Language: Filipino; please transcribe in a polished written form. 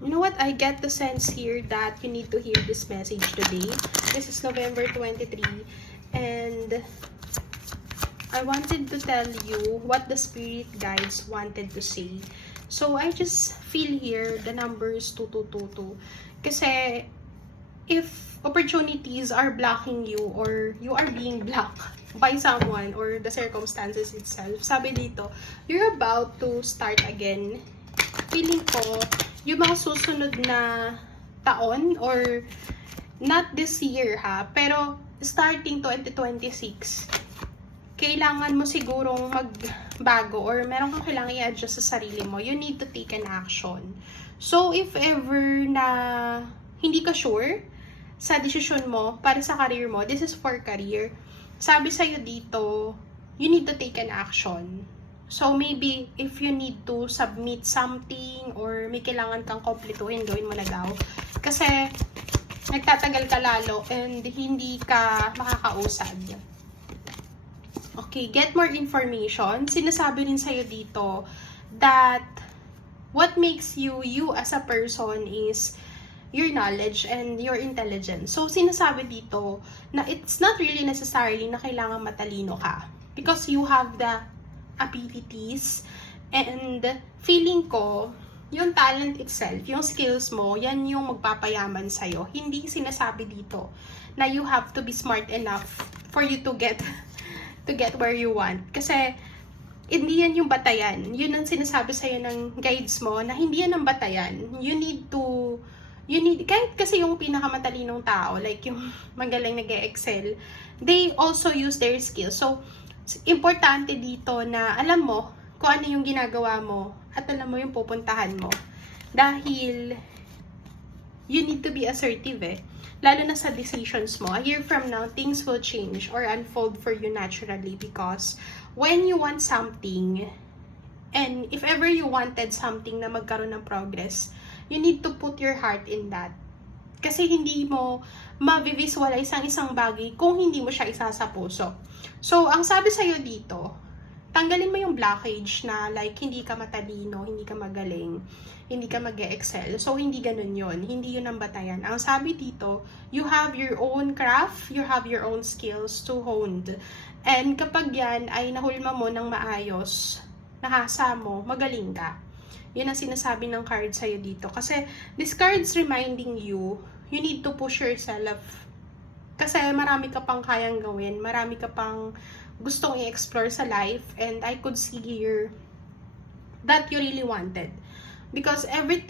You know what? I get the sense here that you need to hear this message today. This is November 23. And I wanted to tell you what the spirit guides wanted to say. So, I just feel here the numbers 2222. Kasi, if opportunities are blocking you or you are being blocked by someone or the circumstances itself, sabi dito, you're about to start again. Feeling ko, yung mga susunod na taon or not this year ha, pero starting 2026, kailangan mo sigurong magbago or meron kang kailangan i-adjust sa sarili mo. You need to take an action. So, if ever na hindi ka sure sa desisyon mo para sa career mo, this is for career. Sabi sa'yo dito, you need to take an action. So, maybe, if you need to submit something or may kailangan kang kompletuhin, gawin mo na daw. Kasi, nagtatagal ka lalo and hindi ka makakausad. Okay, get more information. Sinasabi rin sa'yo dito that what makes you as a person is your knowledge and your intelligence. So, sinasabi dito na it's not really necessarily na kailangan matalino ka. Because you have the abilities and feeling ko, yung talent itself, yung skills mo, yan yung magpapayaman sa'yo. Hindi sinasabi dito na you have to be smart enough for you to get where you want. Kasi, hindi yan yung batayan. Yun ang sinasabi sa'yo ng guides mo na hindi yan ang batayan. Kahit kasi yung pinakamatalinong tao, like yung magaling nag-excel, they also use their skills. So, importante dito na alam mo kung ano yung ginagawa mo at alam mo yung pupuntahan mo. Dahil, you need to be assertive lalo na sa decisions mo. A year from now, things will change or unfold for you naturally because when you want something, and if ever you wanted something na magkaroon ng progress, you need to put your heart in that. Kasi hindi mo ma-visualize ang isang bagay kung hindi mo siya isa sa puso. So, ang sabi sa'yo dito, tanggalin mo yung blockage na like hindi ka matalino, hindi ka magaling, hindi ka mag-excel. So, hindi ganun yun. Hindi yun ang batayan. Ang sabi dito, you have your own craft, you have your own skills to hone. And kapag yan ay nahulma mo ng maayos, nahasa mo, magaling ka. Yun ang sinasabi ng card sa'yo dito. Kasi, this card's reminding you, you need to push yourself. Kasi marami ka pang kayang gawin. Marami ka pang gustong i-explore sa life. And I could see here that you really wanted. Because everything